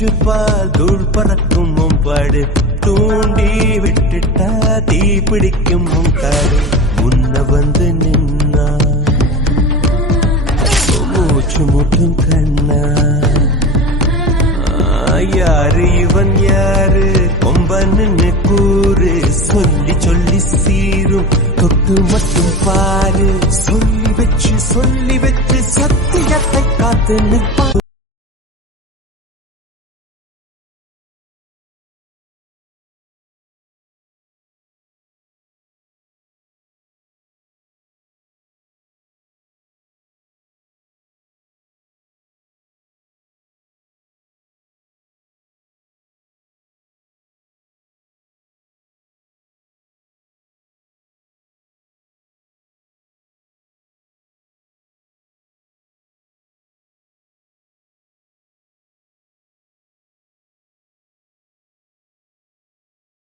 மூச்சு பால் தூள் பறக்கும் மும்பாடு தூண்டி விட்டுட்டா தீ பிடிக்கும் முங்காடு முன்ன வந்து நின்னா மூச்சு முட்டும் கண்ணா யாரு இவன் யாரு கொம்பன்னு கூறு சொல்லி சொல்லி சீரும் தொட்டு மட்டும் பாரு சொல்லி வச்சு சத்தியத்தை காத்து நிற்பா